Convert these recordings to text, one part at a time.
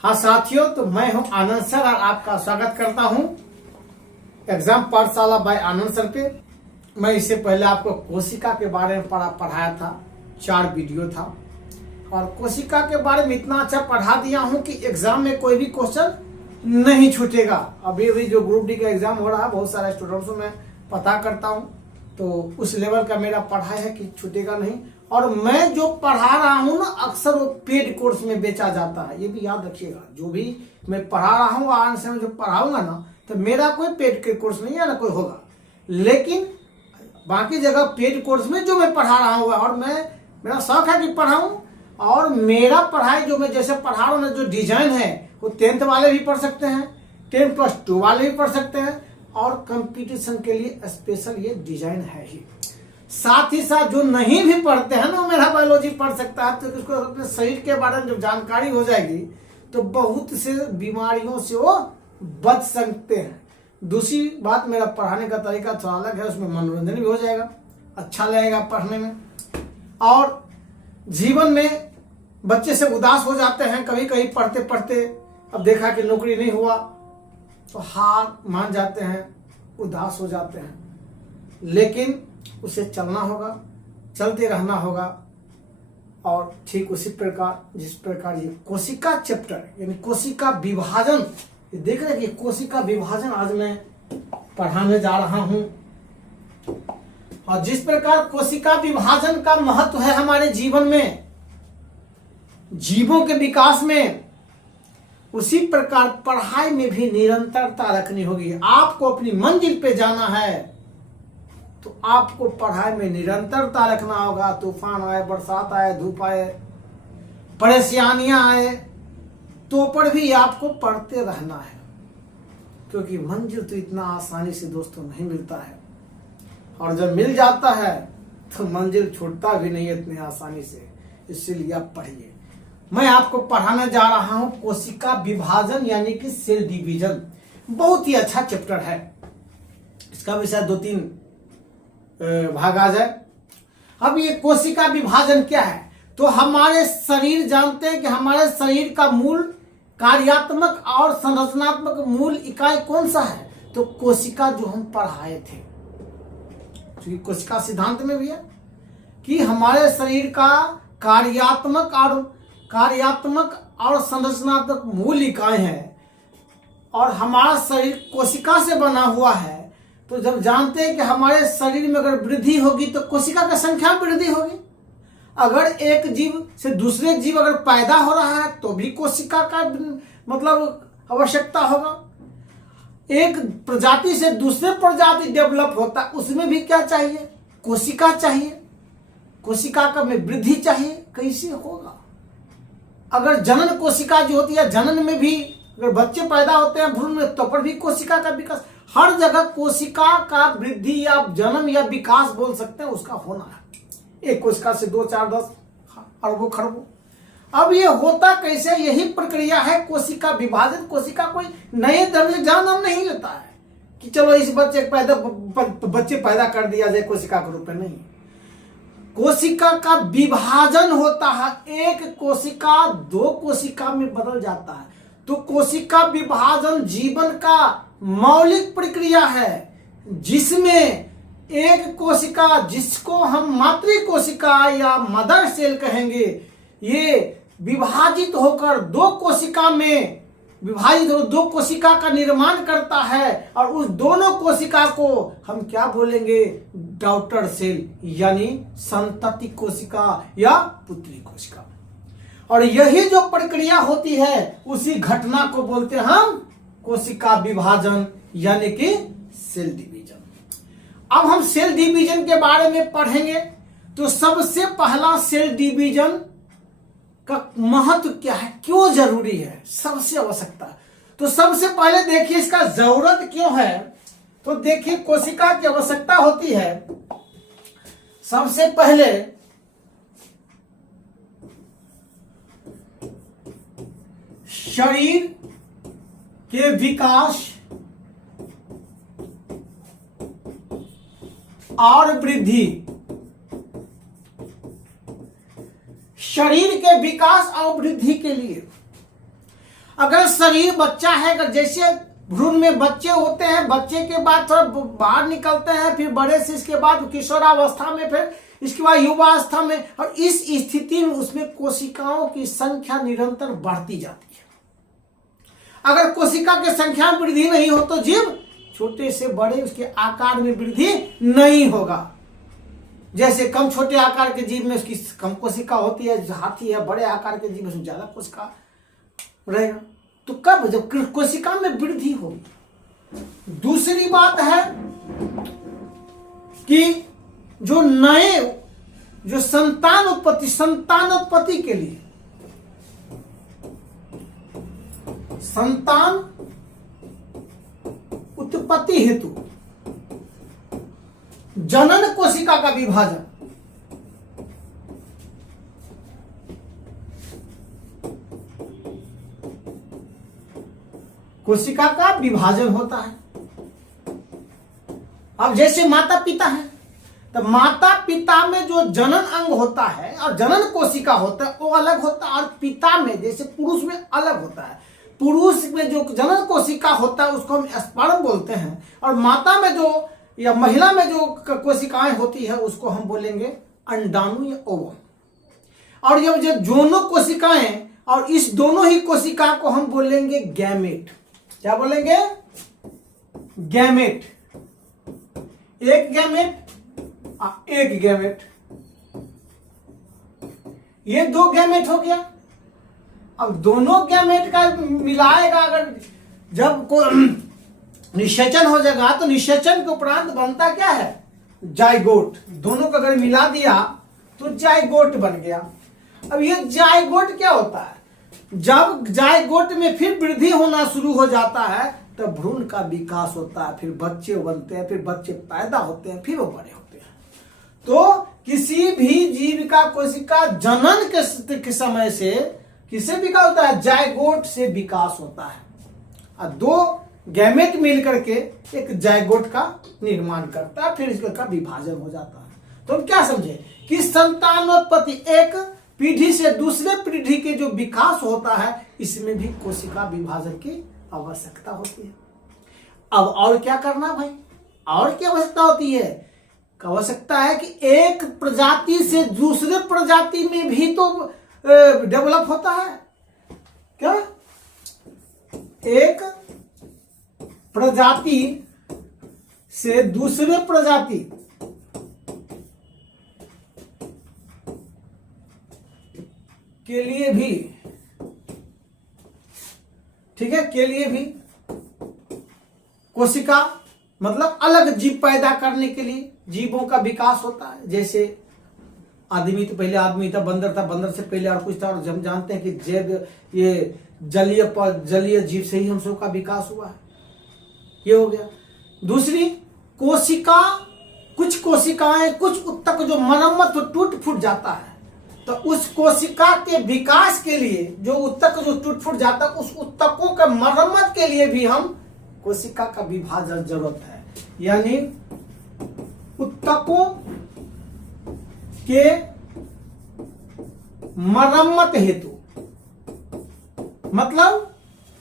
हाँ साथियों, तो मैं हूं आनंद सर और आपका स्वागत करता हूं एग्जाम पाठशाला बाय आनंद सर पे। मैं इससे पहले आपको कोशिका के बारे में पढ़ाया था, 4 वीडियो था और कोशिका के बारे में इतना अच्छा पढ़ा दिया हूं कि एग्जाम में कोई भी क्वेश्चन नहीं छूटेगा। अभी भी जो ग्रुप डी का एग्जाम हो रहा है, बहुत सारे स्टूडेंट्स में पता करता हूं, तो उस लेवल का मेरा पढ़ाई है कि छूटेगा नहीं। और मैं जो पढ़ा रहा हूं ना, अक्सर वो पेड कोर्स में बेचा जाता है, ये भी याद रखिएगा। जो भी मैं पढ़ा रहा हूँ आज से मैं जो पढ़ाऊंगा ना, तो मेरा कोई पेड के कोर्स नहीं है ना कोई होगा, लेकिन बाकी जगह पेड कोर्स में जो मैं पढ़ा रहा हूँ, और मेरा शौक है कि पढ़ाऊं। और मेरा पढ़ाई जो मैं जैसे पढ़ा रहा हूँ ना, जो डिजाइन है वो 10th वाले भी पढ़ सकते हैं, 10+2 वाले भी पढ़ सकते हैं, और कंपटीशन के लिए स्पेशल ये डिजाइन है ही। साथ ही साथ जो नहीं भी पढ़ते हैं ना, मेरा बायोलॉजी पढ़ सकता है, तो उसको अपने शरीर के बारे में जब जानकारी हो जाएगी तो बहुत से बीमारियों से वो बच सकते हैं। दूसरी बात, मेरा पढ़ाने का तरीका थोड़ा अलग है, उसमें मनोरंजन भी हो जाएगा, अच्छा लगेगा पढ़ने में। और जीवन में बच्चे से उदास हो जाते हैं कभी कभी पढ़ते पढ़ते, अब देखा कि नौकरी नहीं हुआ तो हार मान जाते हैं, उदास हो जाते हैं, लेकिन उसे चलना होगा, चलते रहना होगा। और ठीक उसी प्रकार जिस प्रकार ये कोशिका चैप्टर यानी कोशिका विभाजन, ये देख रहे हैं कि कोशिका विभाजन आज मैं पढ़ाने जा रहा हूं। और जिस प्रकार कोशिका विभाजन का महत्व है हमारे जीवन में, जीवों के विकास में, उसी प्रकार पढ़ाई में भी निरंतरता रखनी होगी। आपको अपनी मंजिल पे जाना है तो आपको पढ़ाई में निरंतरता रखना होगा। तूफान आए, बरसात आए, धूप आए, परेशानियां आए, तो पर भी आपको पढ़ते रहना है, क्योंकि मंजिल तो इतना आसानी से दोस्तों नहीं मिलता है, और जब मिल जाता है तो मंजिल छूटता भी नहीं है इतनी आसानी से। इसीलिए आप पढ़िए। मैं आपको पढ़ाने जा रहा हूं कोशिका विभाजन यानी कि सेल डिवीजन। बहुत ही अच्छा चैप्टर है, इसका विषय 2-3 भाग आ जाए। अब ये कोशिका विभाजन क्या है, तो हमारे शरीर जानते हैं कि हमारे शरीर का मूल कार्यात्मक और संरचनात्मक मूल इकाई कौन सा है, तो कोशिका, जो हम पढ़ाए थे। क्योंकि कोशिका सिद्धांत में भी है कि हमारे शरीर का कार्यात्मक और संरचनात्मक मूल इकाई है, और हमारा शरीर कोशिका से बना हुआ है। तो जब जानते हैं कि हमारे शरीर में अगर वृद्धि होगी तो कोशिका की संख्या में वृद्धि होगी। अगर एक जीव से दूसरे जीव अगर पैदा हो रहा है तो भी कोशिका का मतलब आवश्यकता होगा। एक प्रजाति से दूसरे प्रजाति डेवलप होता है, उसमें भी क्या चाहिए, कोशिका चाहिए। कोशिका का में वृद्धि चाहिए, कैसे होगा। अगर जनन कोशिका जो होती है, जनन में भी अगर बच्चे पैदा होते हैं भ्रूण में, तो पर भी कोशिका का विकास, हर जगह कोशिका का वृद्धि या जन्म या विकास बोल सकते हैं, उसका होना है। एक कोशिका से 2, 4, 10 अरबों खरबों। अब ये होता कैसे, यही प्रक्रिया है कोशिका विभाजन। कोशिका कोई नए ढंग से जन्म नहीं लेता है कि चलो इस बच्चे पैदा कर दिया जाए कोशिका के रूप में, नहीं। कोशिका का विभाजन होता है, एक कोशिका 2 कोशिका में बदल जाता है। तो कोशिका विभाजन जीवन का मौलिक प्रक्रिया है, जिसमें एक कोशिका, जिसको हम मातृ कोशिका या मदर सेल कहेंगे, ये विभाजित होकर 2 कोशिका में विभाजित हो 2 कोशिका का निर्माण करता है, और उस दोनों कोशिका को हम क्या बोलेंगे, डॉटर सेल यानी संतति कोशिका या पुत्री कोशिका। और यही जो प्रक्रिया होती है, उसी घटना को बोलते हैं हम कोशिका विभाजन यानी कि सेल डिवीजन। अब हम सेल डिवीजन के बारे में पढ़ेंगे। तो सबसे पहला सेल डिवीजन का महत्व क्या है, क्यों जरूरी है, सबसे आवश्यकता। तो सबसे पहले देखिए इसका जरूरत क्यों है। तो देखिए कोशिका की आवश्यकता होती है सबसे पहले शरीर के विकास और वृद्धि। शरीर के विकास और वृद्धि के लिए अगर शरीर बच्चा है, अगर जैसे भ्रूण में बच्चे होते हैं, बच्चे के बाद थोड़ा बाहर निकलते हैं, फिर बड़े से इसके बाद किशोरावस्था में, फिर इसके बाद युवावस्था में, और इस स्थिति में उसमें कोशिकाओं की संख्या निरंतर बढ़ती जाती है। अगर कोशिका की संख्या में वृद्धि नहीं हो तो जीव छोटे से बड़े उसके आकार में वृद्धि नहीं होगा। जैसे कम छोटे आकार के जीव में उसकी कम कोशिका होती है, हाथी है, बड़े आकार के जीव में ज्यादा कोशिका रहेगा। तो कब? जब कोशिका में वृद्धि होगी। दूसरी बात है कि जो नए जो संतान उत्पत्ति के लिए, संतान उत्पत्ति हेतु जनन कोशिका का विभाजन, कोशिका का विभाजन होता है। अब जैसे माता पिता है, तो माता पिता में जो जनन अंग होता है और जनन कोशिका होता है वो अलग होता है, और पिता में जैसे पुरुष में अलग होता है। पुरुष में जो जनन कोशिका होता है उसको हम स्पर्म बोलते हैं, और माता में जो या महिला में जो कोशिकाएं होती है उसको हम बोलेंगे अंडाणु या ओवम। और ये जो दोनों कोशिकाएं, और इस दोनों ही कोशिका को हम बोलेंगे गैमेट। क्या बोलेंगे? गैमेट। एक गैमेट, एक गैमेट, ये दो गैमेट हो गया। अब दोनों गैमेट का मिलाएगा, अगर जब को निषेचन हो जाएगा तो निषेचन के उपरांत बनता क्या है? जाइगोट। दोनों को अगर मिला दिया तो जाइगोट बन गया। अब ये जाइगोट क्या होता है? जब जाइगोट में फिर वृद्धि होना शुरू हो जाता है तब भ्रूण का विकास होता है, फिर बच्चे बनते हैं, फिर बच्चे पैदा होते हैं, फिर वो बड़े होते हैं। तो किसी भी जीव का कोशिका जनन के समय से किससे विकास होता है? जाइगोट से विकास होता है, और दो गैमेट मिल करके एक जाइगोट का निर्माण करता है, फिर इसका विभाजन हो जाता है। तो हम क्या समझे कि संतानोत्पत्ति, एक पीढ़ी से दूसरे पीढ़ी के जो विकास होता है, इसमें भी कोशिका विभाजन की आवश्यकता होती है। अब और क्या करना भाई? और क्या आवश्यकता होती है? आवश्यकता है कि एक प्रजाति से दूसरे प्रजाति में भी तो डेवलप होता है। क्या? एक प्रजाति से दूसरे प्रजाति के लिए भी, ठीक है, के लिए भी कोशिका मतलब अलग जीव पैदा करने के लिए जीवों का विकास होता है। जैसे आदमी तो पहले आदमी था, बंदर था, बंदर से पहले और कुछ था, और हम जानते हैं कि जैव ये जलीय जीव से ही हम सब का विकास हुआ है। ये हो गया। दूसरी कोशिका, कुछ कोशिकाएं, कुछ उत्तक जो मरम्मत तो टूट फूट जाता है, तो उस कोशिका के विकास के लिए जो उत्तक जो टूट फूट जाता है, उस उत्तकों के मरम्मत के लिए भी हम कोशिका का विभाजन जरूरत है। यानी उत्तकों के मरम्मत हेतु, मतलब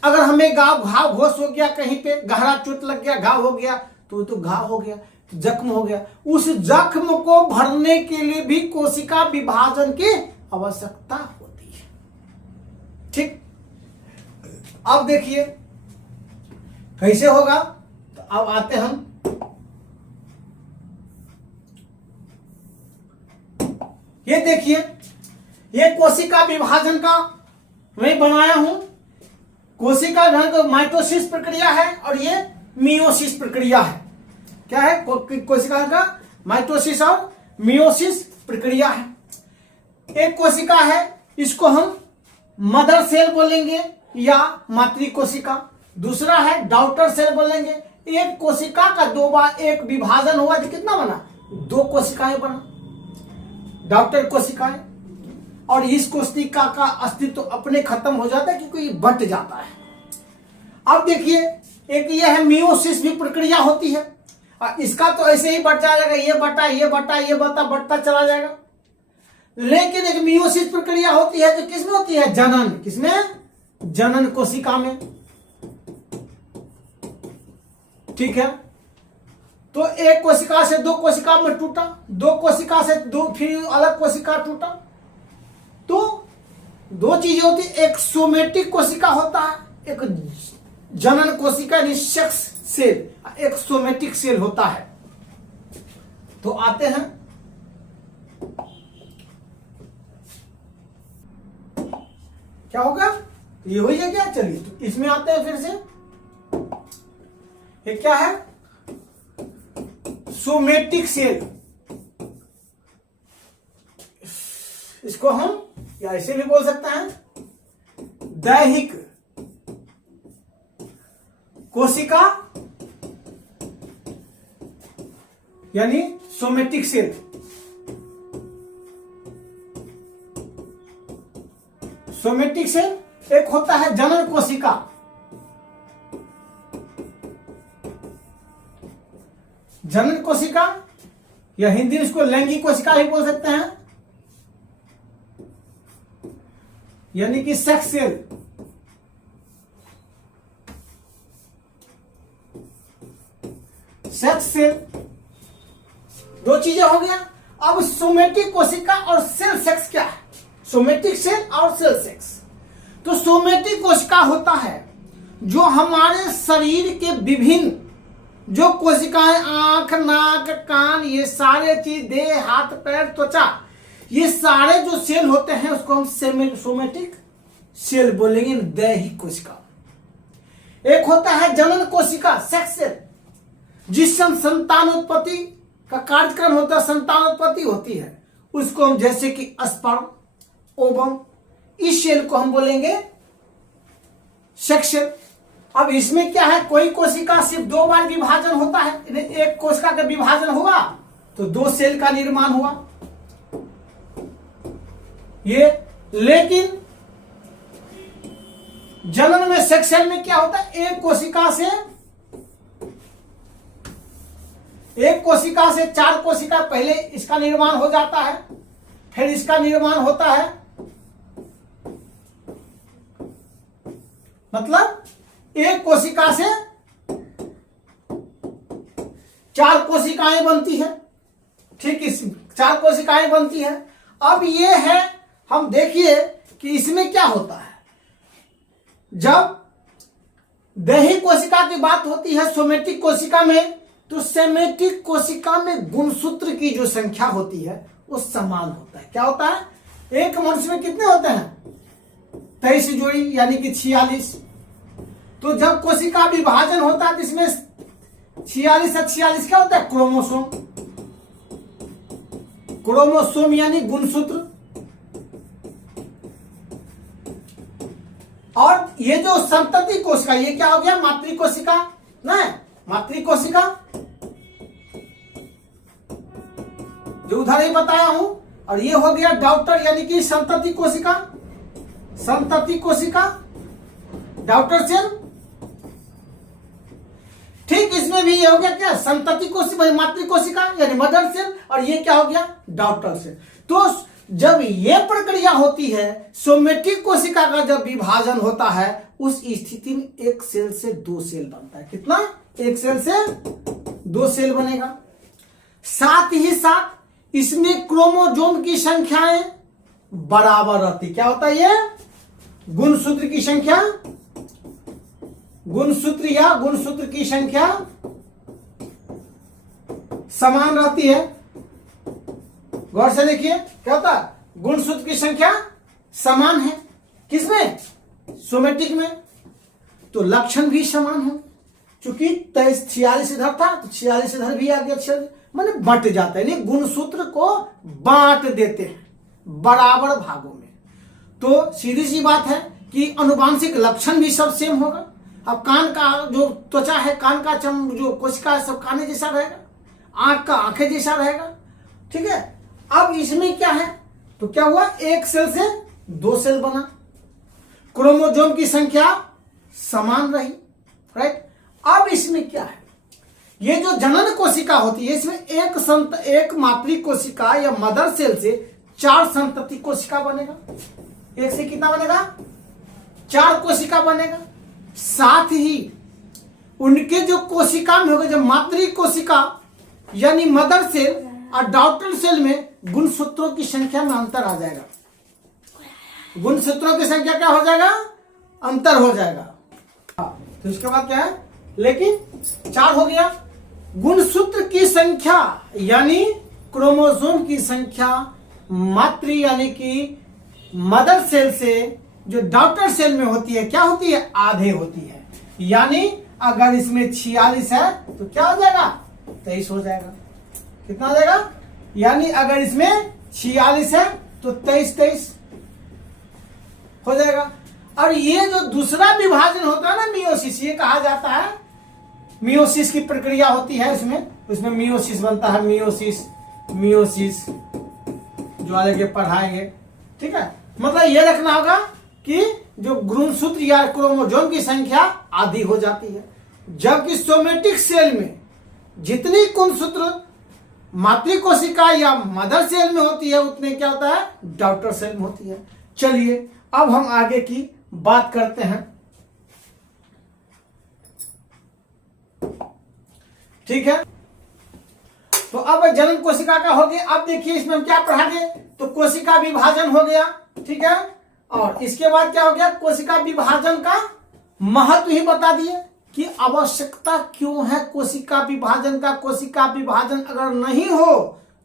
अगर हमें घाव घोष हो गया, कहीं पे गहरा चोट लग गया, घाव हो गया, तो घाव हो गया, जख्म हो गया, उस जख्म को भरने के लिए भी कोशिका विभाजन की आवश्यकता होती है। ठीक, अब देखिए कैसे होगा। तो अब आते हम, ये देखिए, ये कोशिका विभाजन का मैं बनाया हूं। कोशिका विभाजन माइटोसिस प्रक्रिया है और ये मियोसिस प्रक्रिया है। क्या है? कोशिका का माइटोसिस और मियोसिस प्रक्रिया है। एक कोशिका है, इसको हम मदर सेल बोलेंगे या मातृ कोशिका। दूसरा है डॉटर सेल बोलेंगे। एक कोशिका का दो बार एक विभाजन हुआ तो कितना बना? दो कोशिकाएं बना, डॉटर कोशिकाएं। और इस कोशिका का अस्तित्व अपने खत्म हो जाता है क्योंकि ये बट जाता है। अब देखिए, एक ये है मियोसिस भी प्रक्रिया होती है, और इसका तो ऐसे ही बढ़ जाएगा, ये बटा ये बटा ये बटा बढ़ता चला जाएगा। लेकिन एक मियोसिस प्रक्रिया होती है जो किसमें होती है? जनन। किसमें? जनन कोशिका में, ठीक है। तो एक कोशिका से दो कोशिका में टूटा, दो कोशिका से दो फिर अलग कोशिका टूटा। तो दो चीजें होती, एक सोमेटिक कोशिका होता है, एक जनन कोशिका यानी सेक्स सेल, एक सोमेटिक सेल होता है। तो आते हैं क्या होगा, ये हो गया क्या, चलिए तो इसमें आते हैं फिर से। ये क्या है, सोमेटिक सेल। इसको हम या ऐसे भी बोल सकते हैं, दैहिक कोशिका यानी सोमेटिक सेल। सोमेटिक सेल एक होता है जनन कोशिका, जनन कोशिका या हिंदी में इसको लैंगिक कोशिका भी बोल सकते हैं, यानी कि सेक्स सेल। सेक्स सेल दो चीजें हो गया। अब सोमेटिक कोशिका और सेल सेक्स क्या है, सोमेटिक सेल और सेल सेक्स। तो सोमेटिक कोशिका होता है जो हमारे शरीर के विभिन्न जो कोशिकाएं, आंख, नाक, कान, ये सारे चीज, देह, हाथ, पैर, त्वचा, ये सारे जो सेल होते हैं उसको हम सोमेटिक सेल बोलेंगे, दैहिक कोशिका। एक होता है जनन कोशिका, सेक्स सेल, जिससे संतानोत्पत्ति का कार्यक्रम होता है, संतानोत्पत्ति होती है, उसको हम जैसे कि स्पर्म, ओवम, इस सेल को हम बोलेंगे सेक्स सेल। अब इसमें क्या है, कोई कोशिका सिर्फ दो बार विभाजन होता है, एक कोशिका का विभाजन हुआ तो दो सेल का निर्माण हुआ ये। लेकिन जनन में सेक्स सेल में क्या होता है, एक कोशिका से चार कोशिका, पहले इसका निर्माण हो जाता है, फिर इसका निर्माण होता है, मतलब एक कोशिका से चार कोशिकाएं बनती है, ठीक, इस चार कोशिकाएं बनती है। अब ये है, हम देखिए कि इसमें क्या होता है, जब दैहिक कोशिका की बात होती है सोमेटिक कोशिका में, तो सोमेटिक कोशिका में गुणसूत्र की जो संख्या होती है वो समान होता है। क्या होता है, एक मनुष्य में कितने होते हैं, 23 जोड़ी यानी कि 46। तो जब कोशिका विभाजन होता है तो इसमें 46 से 46 क्या होता है, क्रोमोसोम। क्रोमोसोम यानी गुणसूत्र। और ये जो संतति कोशिका, ये क्या हो गया, मातृकोशिका, नहीं मातृकोशिका जो उधर ही बताया हूं। और ये हो गया डॉटर यानी कि संतति कोशिका, संतति कोशिका, डॉटर सेल। ठीक इसमें भी ये हो गया क्या, संतति कोशिका, मातृकोशिका यानी मदर सेल, और ये क्या हो गया, डॉटर सेल। तो जब ये प्रक्रिया होती है, सोमेटिक कोशिका का जब विभाजन होता है, उस स्थिति में एक सेल से दो सेल बनता है। कितना, एक सेल से दो सेल बनेगा। साथ ही साथ इसमें क्रोमोसोम की संख्याएं बराबर रहती। क्या होता है ये, गुणसूत्र की संख्या, गुणसूत्र या गुणसूत्र की संख्या समान रहती है। गौर से देखिए क्या होता है, गुणसूत्र की संख्या समान है, किसमें, सोमेटिक में। तो लक्षण भी समान हो, चूंकि 46 इधर था तो 46 इधर भी आ गया, माने बंट जाता है, गुणसूत्र को बांट देते हैं बराबर भागों में। तो सीधी सी बात है कि अनुवांशिक लक्षण भी सब सेम होगा। अब कान का जो त्वचा है, कान का जो कोशिका है, सब काने जैसा रहेगा, आंख का आंखें जैसा रहेगा, ठीक है। अब इसमें क्या है, तो क्या हुआ, एक सेल से दो सेल बना, क्रोमोसोम की संख्या समान रही, राइट। अब इसमें क्या है, ये जो जनन कोशिका होती है, इसमें एक मातृ कोशिका या मदर सेल से चार संतति कोशिका बनेगा। एक से कितना बनेगा, 4 कोशिका बनेगा। साथ ही उनके जो कोशिका में होगा, जो मातृ कोशिका यानी मदर सेल और डॉटर सेल में गुणसूत्रों की संख्या में अंतर आ जाएगा। गुणसूत्रों की संख्या क्या हो जाएगा? अंतर हो जाएगा। तो इसके बाद क्या है, लेकिन 4 हो गया। गुणसूत्र की संख्या यानी क्रोमोसोम की संख्या मातृ यानी कि मदर सेल से जो डॉटर सेल में होती है क्या होती है? आधे होती है। यानी अगर इसमें 46 है तो क्या हो जाएगा? 23 हो जाएगा। कितना हो जाएगा? यानी अगर इसमें 46 है तो 23 हो जाएगा। और ये जो दूसरा विभाजन होता है ना, मियोसिस, ये कहा जाता है मियोसिस की प्रक्रिया होती है उसमें मियोसिस बनता है। मियोसिस जो आगे पढ़ाएंगे, ठीक है। मतलब ये रखना होगा कि जो गुणसूत्र या क्रोमोसोम की संख्या आधी हो जाती है, जबकि सोमेटिक सेल में जितनी गुणसूत्र मातृ कोशिका या मदर सेल में होती है उतने क्या होता है? डॉटर सेल में होती है। चलिए अब हम आगे की बात करते हैं, ठीक है। तो अब जन्म कोशिका का हो गया। अब देखिए इसमें हम क्या पढ़ाएंगे, तो कोशिका विभाजन हो गया, ठीक है। और इसके बाद क्या हो गया? कोशिका विभाजन का महत्व ही बता दिए कि आवश्यकता क्यों है कोशिका विभाजन का। कोशिका विभाजन अगर नहीं हो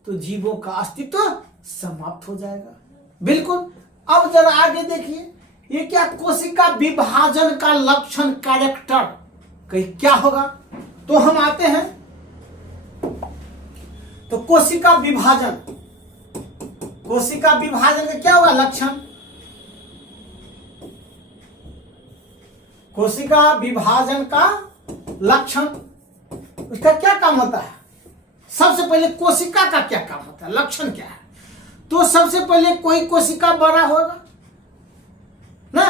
तो जीवों का अस्तित्व समाप्त हो जाएगा। बिल्कुल। अब जरा आगे देखिए, ये क्या कोशिका विभाजन का लक्षण, कैरेक्टर क्या होगा? तो हम आते हैं, तो कोशिका विभाजन का क्या होगा लक्षण? कोशिका विभाजन का लक्षण, उसका क्या काम होता है? सबसे पहले कोशिका का क्या काम होता है, लक्षण क्या है? तो सबसे पहले कोई कोशिका बड़ा होगा ना,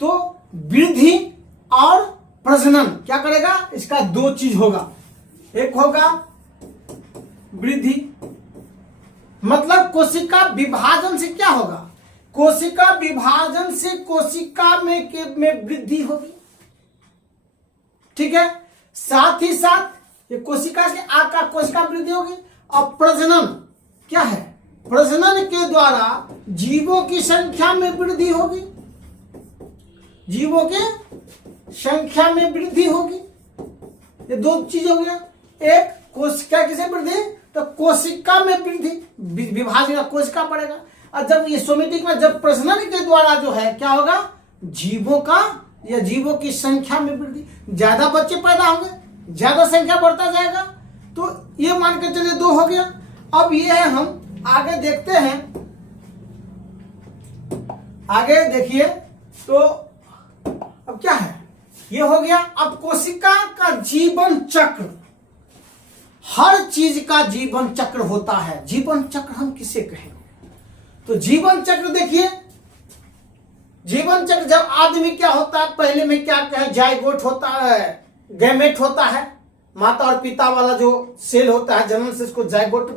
तो वृद्धि और प्रजनन क्या करेगा? इसका 2 चीज होगा। एक होगा वृद्धि, मतलब कोशिका विभाजन से क्या होगा? कोशिका विभाजन से कोशिका में वृद्धि होगी, ठीक है। साथ ही साथ ये कोशिका के आकार, कोशिका वृद्धि होगी। और प्रजनन क्या है? प्रजनन के द्वारा जीवों की संख्या में वृद्धि होगी, जीवों के संख्या में वृद्धि होगी। ये 2 चीज हो गया। एक कोशिका किसे वृद्धि, तो कोशिका में वृद्धि, विभाजन का कोशिका बढ़ेगा। और जब ये सोमेटिक में जब प्रजनन के द्वारा जो है क्या होगा? जीवों का या जीवों की संख्या में वृद्धि, ज्यादा बच्चे पैदा होंगे, ज्यादा संख्या बढ़ता जाएगा। तो ये मान के चलिए 2 हो गया। अब ये है, हम आगे देखते हैं, आगे देखिए। तो अब क्या है, ये हो गया। अब कोशिका का जीवन चक्र, हर चीज का जीवन चक्र होता है। जीवन चक्र हम किसे कहेंगे? तो जीवन चक्र देखिए, जीवन चक्र जब आदमी क्या होता है, पहले में क्या कहे, जाइगोट होता है, गैमेट होता है, माता और पिता वाला जो सेल होता है जन्म से, इसको जाइगोट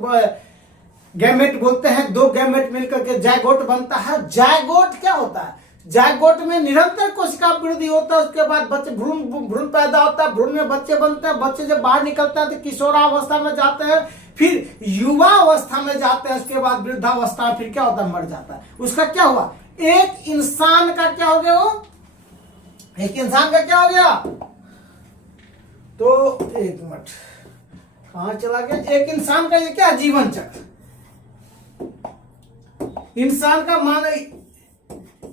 गैमेट बोलते हैं। 2 गैमेट मिलकर के जाइगोट बनता है। जाइगोट क्या होता है? जाइगोट में निरंतर कोशिका वृद्धि होता है। उसके बाद बच्चे भ्रूण पैदा होता है, भ्रूण में बच्चे बनते हैं। बच्चे जब बाहर निकलते हैं तो किशोरावस्था में जाते हैं, फिर युवा अवस्था में जाते हैं, उसके बाद वृद्धावस्था, फिर क्या होता है? मर जाता है। उसका क्या हुआ? एक इंसान का क्या हो गया? वो एक इंसान का क्या हो गया? तो एक मिनट, कहां चला गया? एक इंसान का ये क्या जीवन चक्र, इंसान का मान,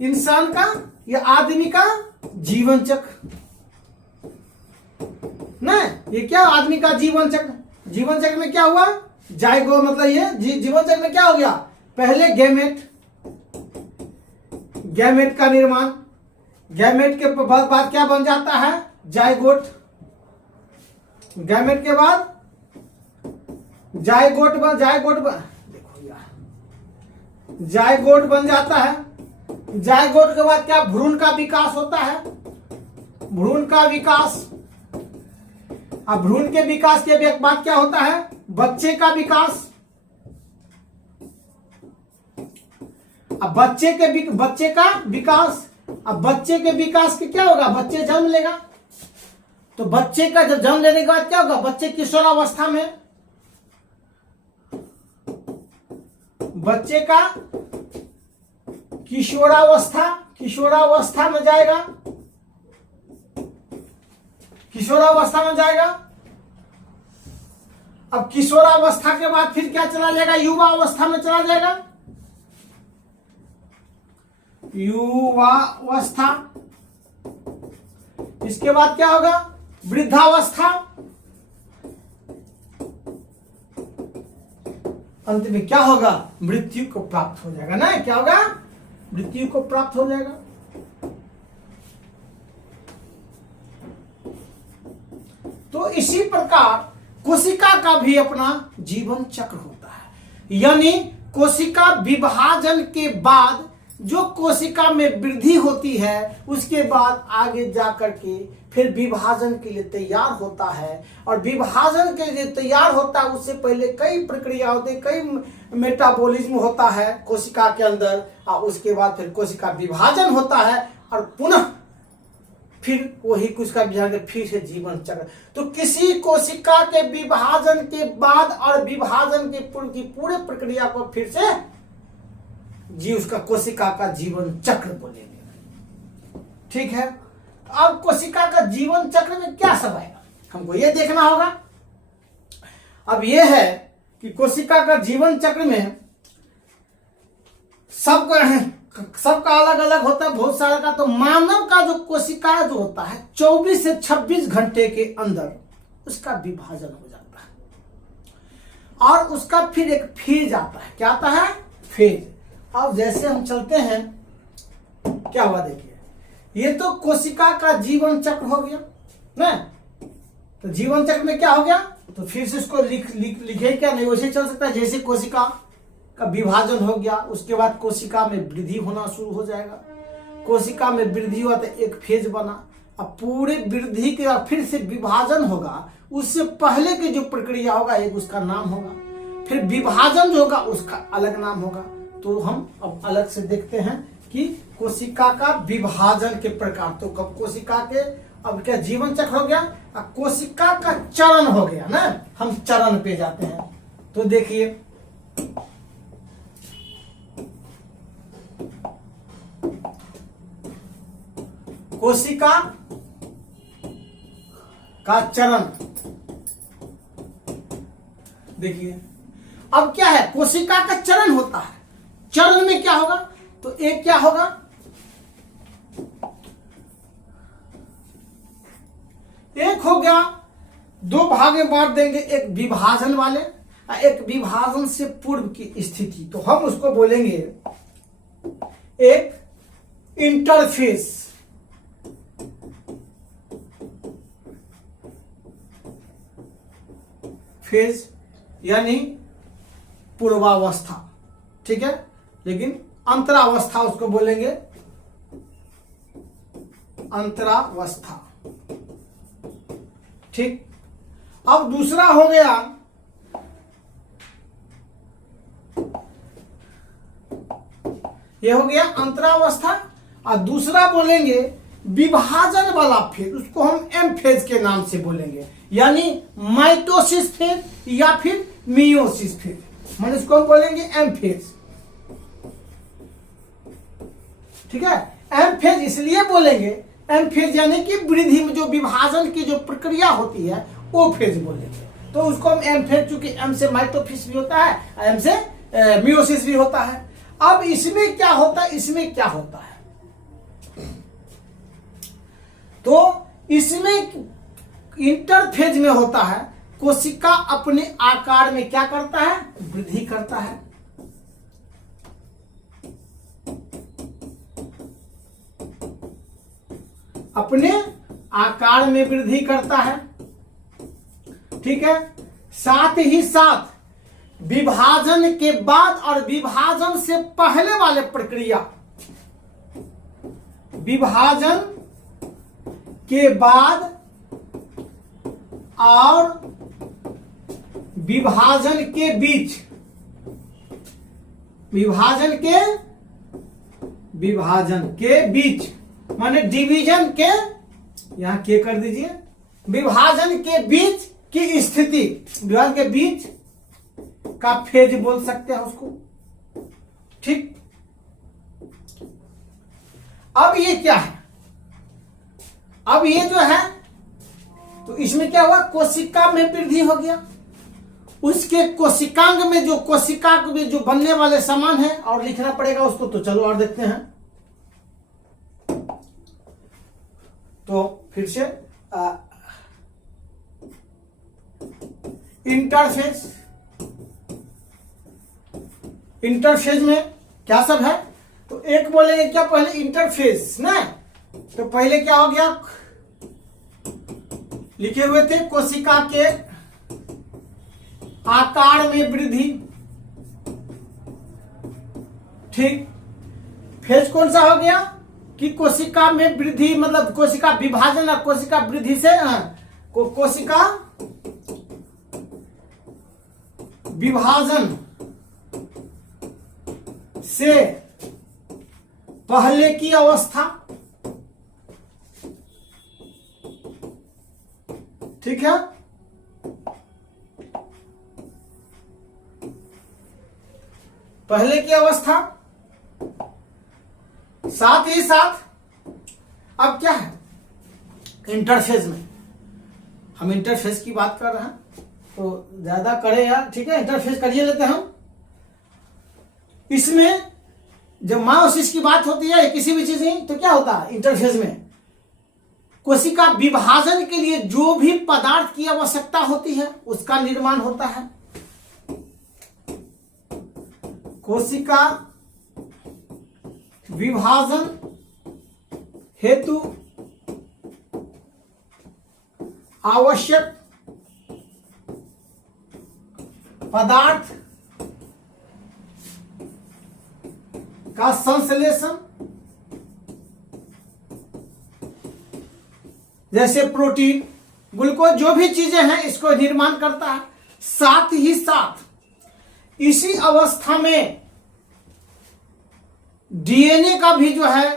इंसान का या आदमी का जीवन चक्र ना, ये क्या आदमी का जीवन चक्र। जीवन चक्र में क्या हुआ? जाइगो, मतलब ये जीवन चक्र में क्या हो गया? पहले गैमेट का निर्माण, गैमेट के बाद क्या बन जाता है? जाइगोट। गैमेट के बाद जाइगोट बन देखो यार, जाइगोट बन जाता है। जाइगोट के बाद क्या? भ्रूण का विकास होता है। भ्रूण का विकास, अब भ्रूण के विकास के बाद क्या होता है? बच्चे का विकास। अब बच्चे का विकास, अब बच्चे के विकास के क्या होगा, बच्चे जन्म लेगा, तो बच्चे का जब जन्म लेने के बाद क्या होगा, बच्चे किशोरावस्था में, बच्चे का किशोरावस्था में जाएगा, किशोरावस्था में जाएगा। अब किशोरावस्था के बाद फिर क्या चला जाएगा, युवा अवस्था में चला जाएगा, युवावस्था। इसके बाद क्या होगा, वृद्धावस्था। अंत में क्या होगा, मृत्यु को प्राप्त हो जाएगा ना, क्या होगा, मृत्यु को प्राप्त हो जाएगा। तो इसी प्रकार कोशिका का भी अपना जीवन चक्र होता है, यानी कोशिका विभाजन के बाद जो कोशिका में वृद्धि होती है उसके बाद आगे जाकर के फिर विभाजन के लिए तैयार होता है, और विभाजन के लिए तैयार होता है उससे पहले कई प्रक्रिया होती है, कई मेटाबॉलिज्म होता है कोशिका के अंदर, और उसके बाद फिर कोशिका विभाजन होता है और पुनः फिर वही कोशिका विभाजन फिर से जीवन चक्र। तो किसी कोशिका के विभाजन के बाद और विभाजन के पूर्व की पूरे प्रक्रिया को फिर से जी उसका कोशिका का जीवन चक्र बोलेंगे। ठीक है, तो अब कोशिका का जीवन चक्र में क्या सब आएगा हमको ये देखना होगा। अब ये है कि कोशिका का जीवन चक्र में सबका अलग अलग होता है, बहुत सारा का। तो मानव का जो कोशिका जो होता है 24 से 26 घंटे के अंदर उसका विभाजन हो जाता है और उसका फिर एक फेज आता है। क्या आता है, फेज। अब जैसे हम चलते हैं, क्या हुआ देखिए, ये तो कोशिका का जीवन चक्र हो गया ना। तो जीवन चक्र में क्या हो गया, तो फिर से इसको लिखे क्या नहीं, वैसे चल सकता है। जैसे कोशिका का विभाजन हो गया, उसके बाद कोशिका में वृद्धि होना शुरू हो जाएगा। कोशिका में वृद्धि हुआ तो एक फेज बना, अब पूरे वृद्धि के बाद फिर से विभाजन होगा, उससे पहले की जो प्रक्रिया होगा एक उसका नाम होगा, फिर विभाजन जो होगा उसका अलग नाम होगा। तो हम अब अलग से देखते हैं कि कोशिका का विभाजन के प्रकार। तो कब कोशिका के अब क्या जीवन चक्र हो गया, कोशिका का चरण हो गया ना। हम चरण पे जाते हैं, तो देखिए कोशिका का चरण। देखिए अब क्या है, कोशिका का चरण होता है। चरण में क्या होगा, तो एक क्या होगा, एक हो गया, दो भाग में बांट देंगे, एक विभाजन वाले, एक विभाजन से पूर्व की स्थिति। तो हम उसको बोलेंगे एक इंटरफेस। फेज यानी पूर्वावस्था, ठीक है, लेकिन अंतरावस्था उसको बोलेंगे, अंतरावस्था। ठीक, अब दूसरा हो गया ये हो गया अंतरावस्था, और दूसरा बोलेंगे विभाजन वाला फेज, उसको हम एम फेज के नाम से बोलेंगे, यानी माइटोसिस फेज या फिर मियोसिस फेज, मतलब इसको हम बोलेंगे एम फेज। ठीक है, एम फेज इसलिए बोलेंगे, एम फेज यानी कि वृद्धि में जो विभाजन की जो प्रक्रिया होती है वो फेज बोलेंगे। तो उसको हम एम फेज, चूंकि एम से माइटोसिस भी होता है, एम से मियोसिस भी होता है। अब इसमें क्या होता है, इसमें क्या होता है, तो इसमें इंटरफेज में होता है, कोशिका अपने आकार में क्या करता है, वृद्धि करता है। अपने आकार में वृद्धि करता है। ठीक है, साथ ही साथ विभाजन के बाद और विभाजन से पहले वाले प्रक्रिया, विभाजन के बाद और विभाजन के बीच, विभाजन के बीच माने डिवीजन के, यहां के कर दीजिए, विभाजन के बीच की स्थिति, विभाजन के बीच का फेज बोल सकते हैं उसको। ठीक, अब ये क्या है, अब ये जो है तो इसमें क्या हुआ, कोशिका में वृद्धि हो गया, उसके कोशिकांग में जो कोशिका में जो बनने वाले सामान है और लिखना पड़ेगा उसको, तो चलो और देखते हैं। तो फिर से इंटरफेज, इंटरफेज में क्या सब है, तो एक बोलेंगे क्या पहले इंटरफेज ना, तो पहले क्या हो गया, लिखे हुए थे कोशिका के आकार में वृद्धि। ठीक, फेज कौन सा हो गया कि कोशिका में वृद्धि, मतलब कोशिका विभाजन और कोशिका वृद्धि से कोशिका विभाजन से पहले की अवस्था। ठीक है, पहले की अवस्था, साथ ही साथ अब क्या है इंटरफेज में, हम इंटरफेज की बात कर रहे हैं तो ज्यादा करें यार, ठीक है, इंटरफेज करिए लेते हैं हम। इसमें जब मायोसिस की बात होती है किसी भी चीज की, तो क्या होता है इंटरफेज में, कोशिका विभाजन के लिए जो भी पदार्थ की आवश्यकता होती है उसका निर्माण होता है। कोशिका विभाजन हेतु आवश्यक पदार्थ का संश्लेषण, जैसे प्रोटीन, ग्लूकोज, जो भी चीजें हैं इसको निर्माण करता है। साथ ही साथ इसी अवस्था में डीएनए का भी जो है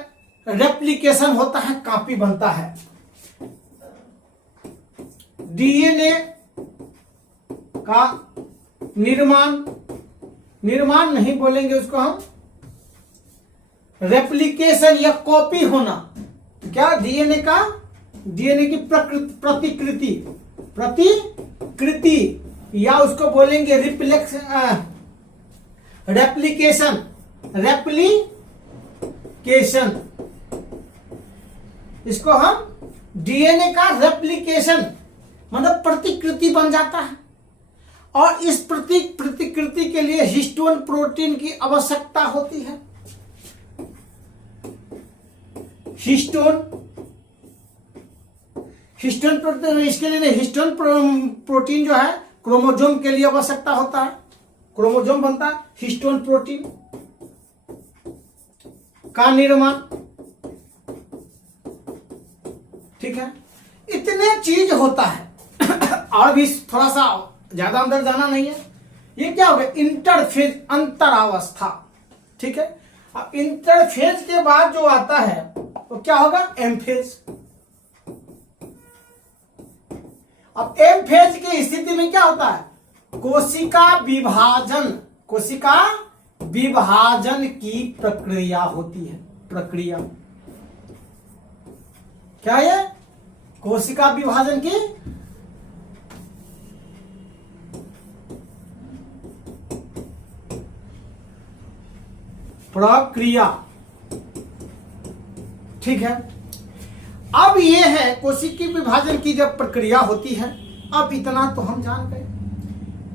रेप्लिकेशन होता है, कॉपी बनता है। डीएनए का निर्माण, निर्माण नहीं बोलेंगे उसको हम, रेप्लिकेशन या कॉपी होना। क्या डीएनए का, डीएनए की प्रतिकृति, प्रतिकृति या उसको बोलेंगे रेप्लिकेशन, रेप्लिकेशन, इसको हम डीएनए का रेप्लिकेशन मतलब प्रतिकृति बन जाता है। और इस प्रतिकृति के लिए हिस्टोन प्रोटीन की आवश्यकता होती है। हिस्टोन प्रोटीन, इसके लिए नहीं, हिस्टोन प्रोटीन जो है क्रोमोजोम के लिए आवश्यकता होता है, क्रोमोजोम बनता है, हिस्टोन प्रोटीन का निर्माण। ठीक है, इतने चीज होता है और भी थोड़ा सा ज्यादा अंदर जाना नहीं है। ये क्या हो गया इंटरफेज, अंतरावस्था। ठीक है, अब इंटरफेज के बाद जो आता है वो क्या होगा एमफेज। अब एमफेज की स्थिति में क्या होता है, कोशिका विभाजन, कोशिका विभाजन की प्रक्रिया होती है। प्रक्रिया क्या है, कोशिका विभाजन की प्रक्रिया। ठीक है, अब यह है कोशिका विभाजन की जब प्रक्रिया होती है। अब इतना तो हम जान गए।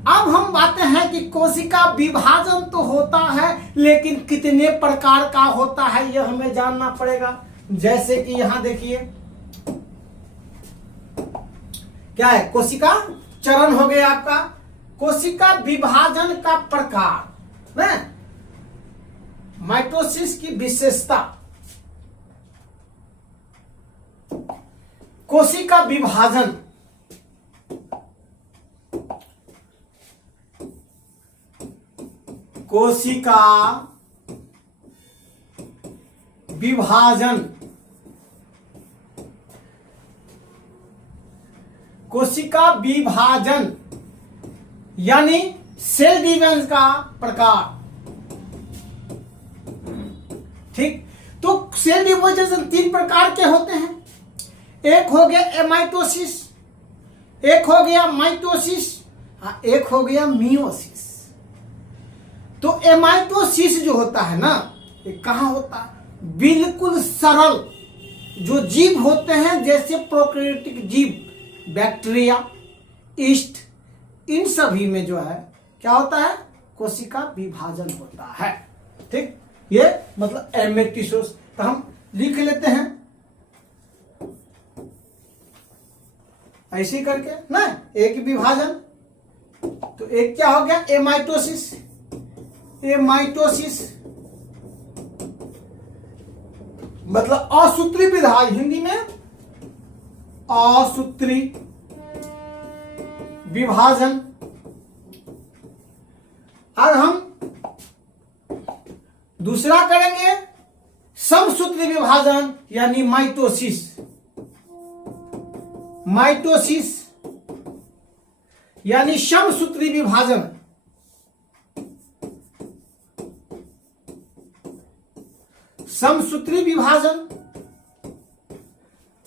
अब हम बातें हैं कि कोशिका विभाजन तो होता है, लेकिन कितने प्रकार का होता है यह हमें जानना पड़ेगा। जैसे कि यहां देखिए क्या है, कोशिका चरण हो गया आपका, कोशिका विभाजन का प्रकार है, माइटोसिस की विशेषता, कोशिका विभाजन, कोशिका विभाजन कोशिका विभाजन यानी सेल डिवीजन का प्रकार। ठीक, तो सेल डिवीजन 3 प्रकार के होते हैं। एक हो गया एमाइटोसिस, एक हो गया माइटोसिस, एक हो गया मियोसिस। तो एमाइटोसिस जो होता है ना, ये कहां होता है? बिल्कुल सरल जो जीव होते हैं, जैसे प्रोकैरियोटिक जीव, बैक्टीरिया, यीस्ट, इन सभी में जो है क्या होता है? कोशिका विभाजन होता है। ठीक, ये मतलब एमेटिसोस। तो हम लिख लेते हैं ऐसे करके ना, एक विभाजन, तो एक क्या हो गया? एमाइटोसिस। एमाइटोसिस मतलब असूत्री विभाजन, हिंदी में असूत्री विभाजन। अब हम दूसरा करेंगे समसूत्री विभाजन यानी माइटोसिस। माइटोसिस यानी समसूत्री विभाजन। समसूत्री विभाजन।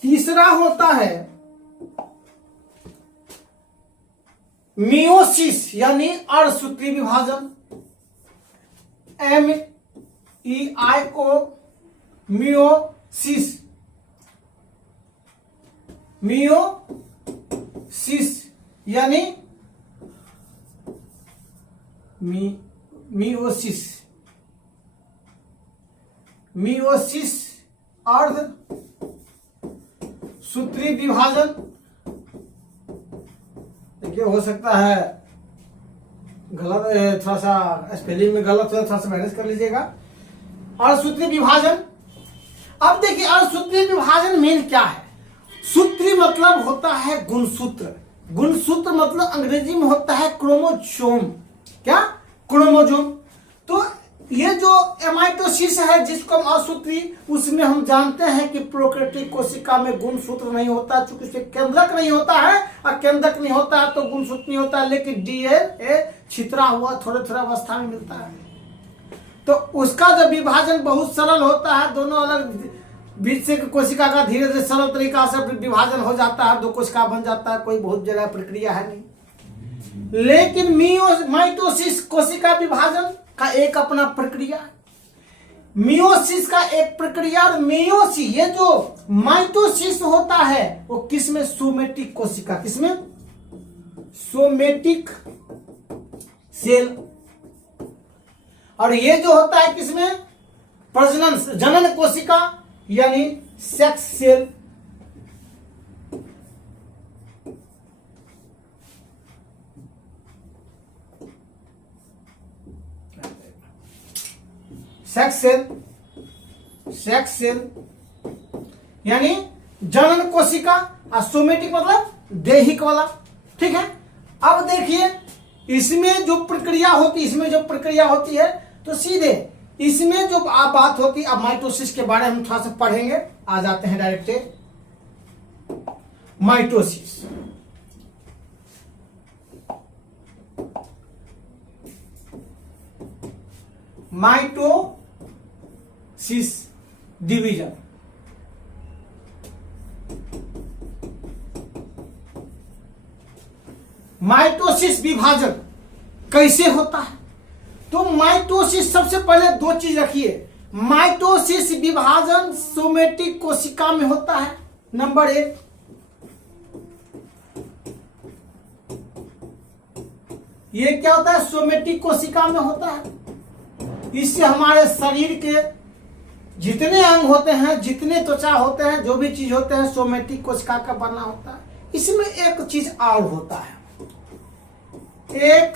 तीसरा होता है मियोसिस यानी अर्धसूत्री विभाजन। MEIO meiosis. मियोसिस यानी मियोसिस। मियोसिस अर्ध सूत्री विभाजन। देखिए हो सकता है गलत, थोड़ा सा स्पेलिंग में गलत है, थोड़ा सा मैनेज कर लीजिएगा। अर्धसूत्री विभाजन। अब देखिए अर्धसूत्री विभाजन मेन क्या है? सूत्री मतलब होता है गुणसूत्र। गुणसूत्र मतलब अंग्रेजी में होता है क्रोमोसोम। क्या? क्रोमोसोम। तो ये जो एमाइटोसिस है जिसको हम असूत्री, उसमें हम जानते हैं कि प्रोकैरियोटिक कोशिका में गुणसूत्र नहीं होता, चूंकि उसमें केंद्रक नहीं होता है, और केंद्रक नहीं होता है तो गुणसूत्र नहीं होता है, लेकिन डीएनए छितरा हुआ थोड़े थोड़े अवस्था में मिलता है। तो उसका जो विभाजन बहुत सरल होता है, दोनों अलग बीच से कोशिका का धीरे धीरे सरल तरीका से विभाजन हो जाता है, 2 कोशिका बन जाता है, कोई बहुत जगह प्रक्रिया है नहीं। लेकिन माइटोसिस कोशिका विभाजन का एक अपना प्रक्रिया है, मियोसिस का एक प्रक्रिया। और मियोसिस, ये जो माइटोसिस होता है वो किसमें? सोमेटिक कोशिका। किसमें? Somatic cell. और ये जो होता है किसमें? प्रजनन जनन कोशिका यानी sex cell. Sex cell. Sex cell यानी जनन कोशिका, और सोमेटिक मतलब दैहिक वाला। ठीक है। अब देखिए इसमें जो प्रक्रिया होती है, तो सीधे इसमें जो बात होती है, अब माइटोसिस के बारे में हम थोड़ा सा पढ़ेंगे। आ जाते हैं direct mitosis. Mitosis division. Mitosis विभाजन कैसे होता है? तो माइटोसिस, सबसे पहले 2 चीज रखिए। माइटोसिस विभाजन सोमेटिक कोशिका में होता है, नंबर 1। ये क्या होता है? सोमेटिक कोशिका में होता है। इससे हमारे शरीर के जितने अंग होते हैं, जितने त्वचा होते हैं, जो भी चीज होते हैं, सोमेटिक कोशिका का बना होता है। इसमें एक चीज और होता है, एक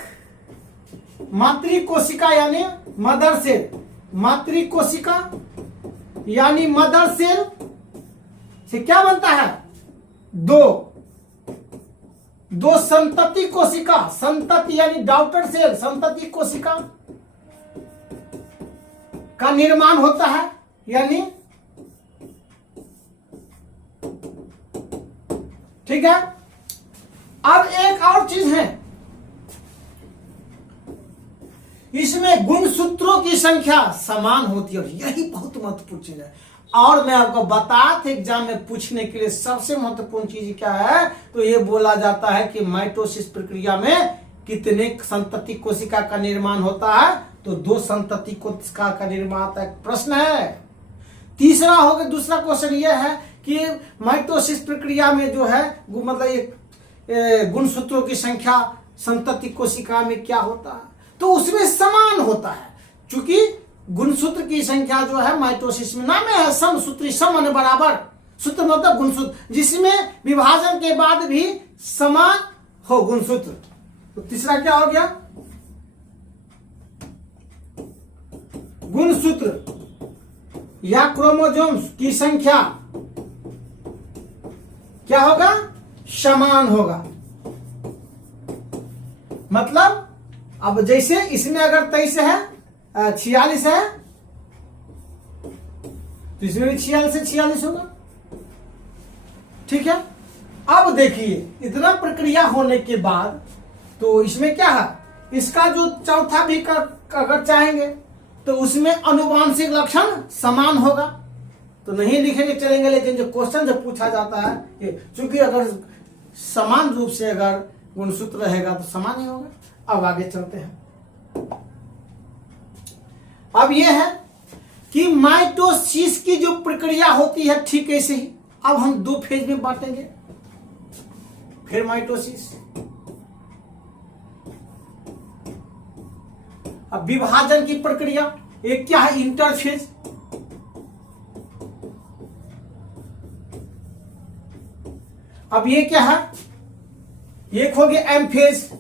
मातृ कोशिका यानी मदर सेल। मातृ कोशिका यानी मदर सेल से क्या बनता है? दो संतति कोशिका। संतति यानी डॉटर सेल, संतति कोशिका का निर्माण होता है। यानी ठीक है। अब एक और चीज है, इसमें गुणसूत्रों की संख्या समान होती है और यही बहुत महत्वपूर्ण चीज है। और मैं आपको बताया था एग्जाम में पूछने के लिए सबसे महत्वपूर्ण चीज क्या है, तो ये बोला जाता है कि माइटोसिस प्रक्रिया में कितने संतति कोशिका का निर्माण होता है, तो 2 संतति कोशिका का निर्माण होता है। प्रश्न है तीसरा हो गया। दूसरा क्वेश्चन यह है कि माइटोसिस प्रक्रिया में जो है मतलब एक गुणसूत्रों की संख्या संतति कोशिका में क्या होता है, तो उसमें समान होता है। चूंकि गुणसूत्र की संख्या जो है माइटोसिस में नाम है समसूत्री, सम माने बराबर, सूत्र मतलब गुणसूत्र, जिसमें विभाजन के बाद भी समान हो गुणसूत्र। तो तीसरा क्या हो गया, गुणसूत्र या क्रोमोसोम्स की संख्या क्या होगा, समान होगा। मतलब अब जैसे इसमें अगर 23 है 46 है, तो इसमें भी 46 से 46 होगा। ठीक है। अब देखिए इतना प्रक्रिया होने के बाद तो इसमें क्या है, इसका जो चौथा भी अगर चाहेंगे तो उसमें अनुवांशिक लक्षण समान होगा, तो नहीं लिखेंगे चलेंगे, लेकिन जो क्वेश्चन जब पूछा जाता है कि चूंकि अगर समान रूप से अगर गुणसूत्र रहेगा तो समान ही होगा। अब आगे चलते हैं। अब यह है कि माइटोसिस की जो प्रक्रिया होती है ठीक ऐसे ही अब हम 2 फेज में बांटेंगे। फिर माइटोसिस, अब विभाजन की प्रक्रिया, एक क्या है इंटरफेज, अब ये क्या है, एक हो गया एम फेज।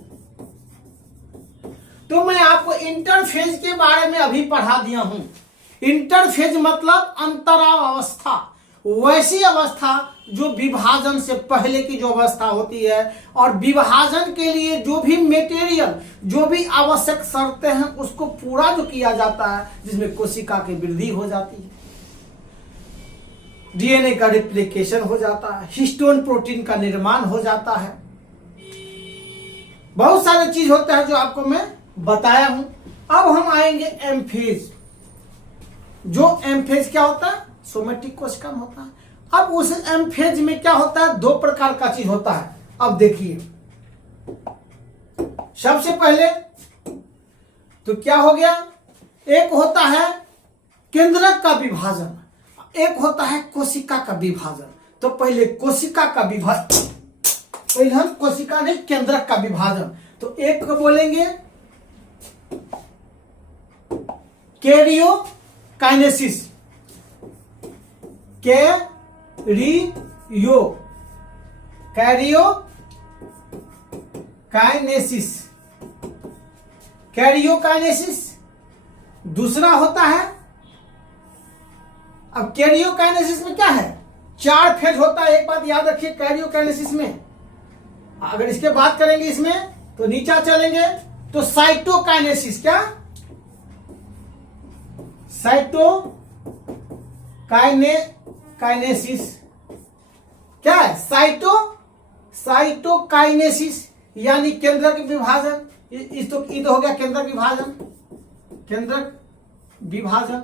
तो मैं आपको इंटरफेज के बारे में अभी पढ़ा दिया हूं। इंटरफेज मतलब अंतराव अवस्था, वैसी अवस्था जो विभाजन से पहले की जो अवस्था होती है, और विभाजन के लिए जो भी मटेरियल, जो भी आवश्यक शर्तें हैं उसको पूरा जो किया जाता है, जिसमें कोशिका की वृद्धि हो जाती है, डीएनए का रिप्लिकेशन हो जाता है, हिस्टोन प्रोटीन का निर्माण हो जाता है, बहुत सारे चीज होते हैं जो आपको मैं बताया हूं। अब हम आएंगे एम फेज। जो एम फेज क्या होता है, सोमेटिक कोशिका में होता है। अब उस एम फेज में क्या होता है, 2 प्रकार का चीज होता है। अब देखिए सबसे पहले तो क्या हो गया, एक होता है केंद्रक का विभाजन, एक होता है कोशिका का विभाजन। तो पहले कोशिका का विभाजन, पहले हम कोशिका नहीं केंद्रक का विभाजन, तो एक को बोलेंगे कैरियोकाइनेसिस, कैरियोकाइनेसिस। दूसरा होता है, अब कैरियोकाइनेसिस में क्या है, 4 फेज होता है। एक बात याद रखिए कैरियोकाइनेसिस में, अगर इसके बात करेंगे इसमें तो नीचा चलेंगे तो साइटोकाइनेसिस, क्या साइटोकाइनेसिस क्या है, साइटोकाइनेसिस यानी केंद्रक विभाजन। इस तो हो गया केंद्रक विभाजन।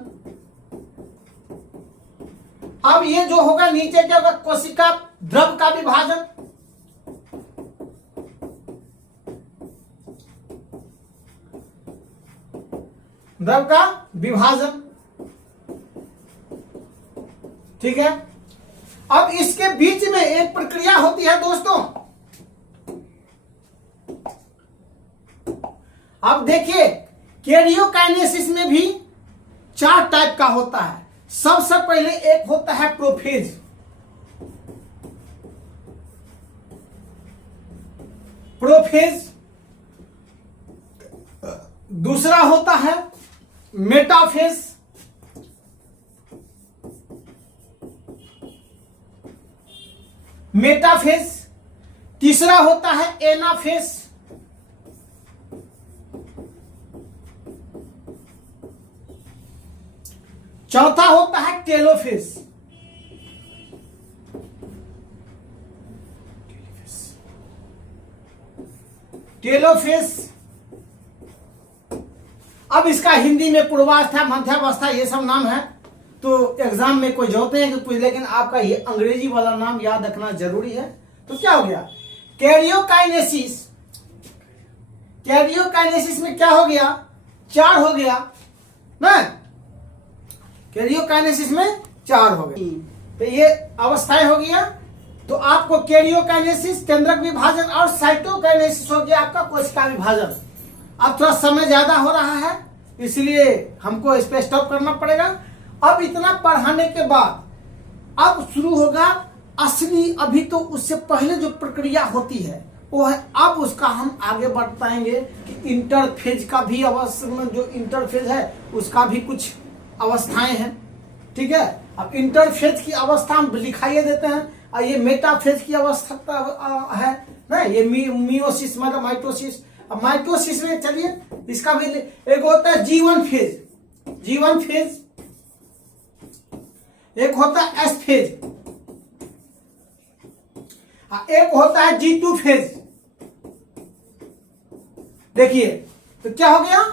अब ये जो होगा नीचे क्या होगा, कोशिका द्रव का विभाजन। द्रव का विभाजन, ठीक है। अब इसके बीच में एक प्रक्रिया होती है दोस्तों। अब देखिए कैरियोकाइनेसिस में भी 4 टाइप का होता है। सबसे पहले एक होता है प्रोफेज, दूसरा होता है मेटाफेज, तीसरा होता है एनाफेज, चौथा होता है टेलोफेज। टेलोफेज। अब इसका हिंदी में पूर्वावस्था, मध्यावस्था, ये सब नाम है। तो एग्जाम में कोई जोते हैं कि पूछ, लेकिन आपका ये अंग्रेजी वाला नाम याद रखना जरूरी है। तो क्या हो गया, कैरियोकाइनेसिस। कैरियोकाइनेसिस में क्या हो गया, 4 हो गया ना, कैरियोकाइनेसिस में 4 हो गए। तो ये अवस्थाएं हो गया। तो आपको कैरियोकाइनेसिस केंद्रक विभाजन और साइटोकाइनेसिस हो गया आपका कोशिका विभाजन। अब थोड़ा समय ज्यादा हो रहा है, इसलिए हमको इस पे स्टॉप करना पड़ेगा। अब इतना पढ़ाने के बाद अब शुरू होगा असली, अभी तो उससे पहले जो प्रक्रिया होती है वो है, अब उसका हम आगे बढ़ पाएंगे कि इंटरफेज का भी अवस्था, जो इंटरफेज है उसका भी कुछ अवस्थाएं हैं। ठीक है, अब इंटरफेज की अवस्था हम लिखाइए देते हैं, और ये मेटाफेज की अवस्था है ना, ये मियोसिस मतलब माइटोसिस। अब माइटोसिस में चलिए इसका भी एक होता है जीवन फेज, जीवन फेज, एक होता है एस फेज, एक होता है G2 फेज। देखिए तो क्या हो गया,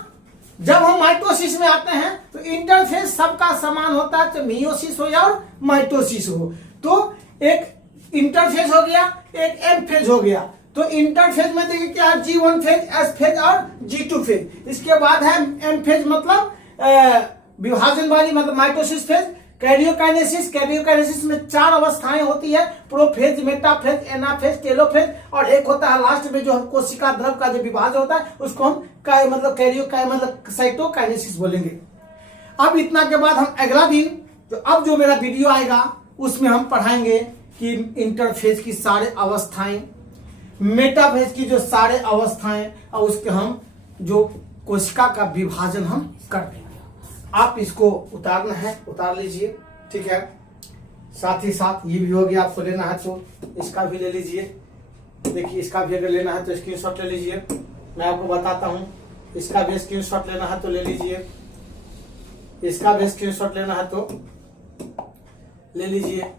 जब हम माइटोसिस में आते हैं तो इंटरफेज सबका समान होता है, तो मियोसिस हो या और माइटोसिस हो। तो एक इंटरफेज हो गया, एक एम फेज हो गया। तो इंटरफेज में देखिए क्या है, G1 फेज, एस फेज और G2 फेज। इसके बाद है एम फेज मतलब विभाजन वाली, मतलब माइटोसिस फेज। कैरियोकाइनेसिस, कैरियोकाइनेसिस में 4 अवस्थाएं होती है, प्रोफेज, मेटाफेज, एनाफेज, टेलोफेज, और एक होता है लास्ट में जो हम कोशिका द्रव का जो विभाजन होता है उसको हम मतलब मतलब साइटोकाइनेसिस बोलेंगे। अब इतना के बाद हम अगला दिन, तो अब जो मेरा वीडियो आएगा उसमें हम पढ़ाएंगे कि इंटरफेज की सारे अवस्थाएं, मेटाफेज की जो सारे अवस्थाएं, और उसके हम जो कोशिका का विभाजन हम कर देंगे। आप इसको उतारना है, उतार लीजिए। ठीक है, साथ ही साथ ये भी हो गया, आपको लेना है तो इसका भी ले लीजिए। देखिए इसका भी अगर लेना है तो स्क्रीनशॉट ले लीजिए, मैं आपको बताता हूं। इसका भी स्क्रीनशॉट लेना है तो ले लीजिए, इसका भी स्क्रीनशॉट लेना है तो ले लीजिए।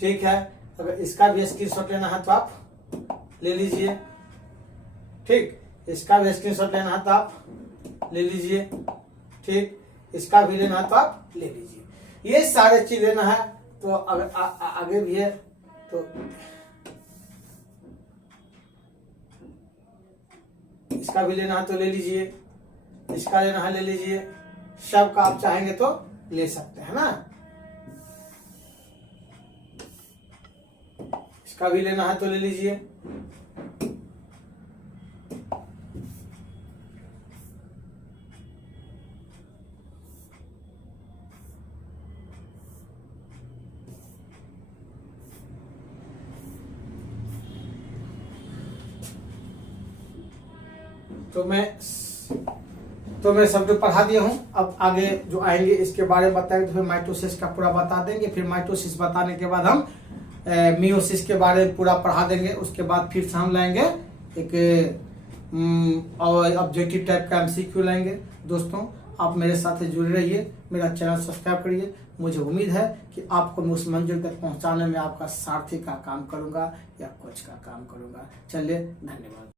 ठीक है, अगर इसका भी स्क्रीनशॉट लेना है तो आप ले लीजिए। ठीक, इसका भी स्क्रीनशॉट लेना है तो आप ले लीजिए। ठीक, इसका भी लेना है तो आप ले लीजिए। ये सारे चीज लेना है, तो अगर आगे भी है तो इसका भी लेना है तो ले लीजिए, इसका लेना है ले लीजिए। सब का आप चाहेंगे तो ले सकते हैं ना। इसका भी लेना है तो ले लीजिए। तो मैं सब जो पढ़ा दिया हूं। अब आगे जो आएंगे इसके बारे में बताएंगे, तो फिर माइटोसिस का पूरा बता देंगे। फिर माइटोसिस बताने के बाद हम मियोसिस के बारे में पूरा पढ़ा देंगे। उसके बाद फिर से हम लाएंगे एक और ऑब्जेक्टिव टाइप का MCQ लाएंगे। दोस्तों आप मेरे साथ जुड़े रहिए, मेरा चैनल सब्सक्राइब करिए। मुझे उम्मीद है कि आपको मैं उस मंजिल तक पहुंचाने में आपका सारथी का काम करूंगा या कोच का काम करूंगा। चलिए, धन्यवाद।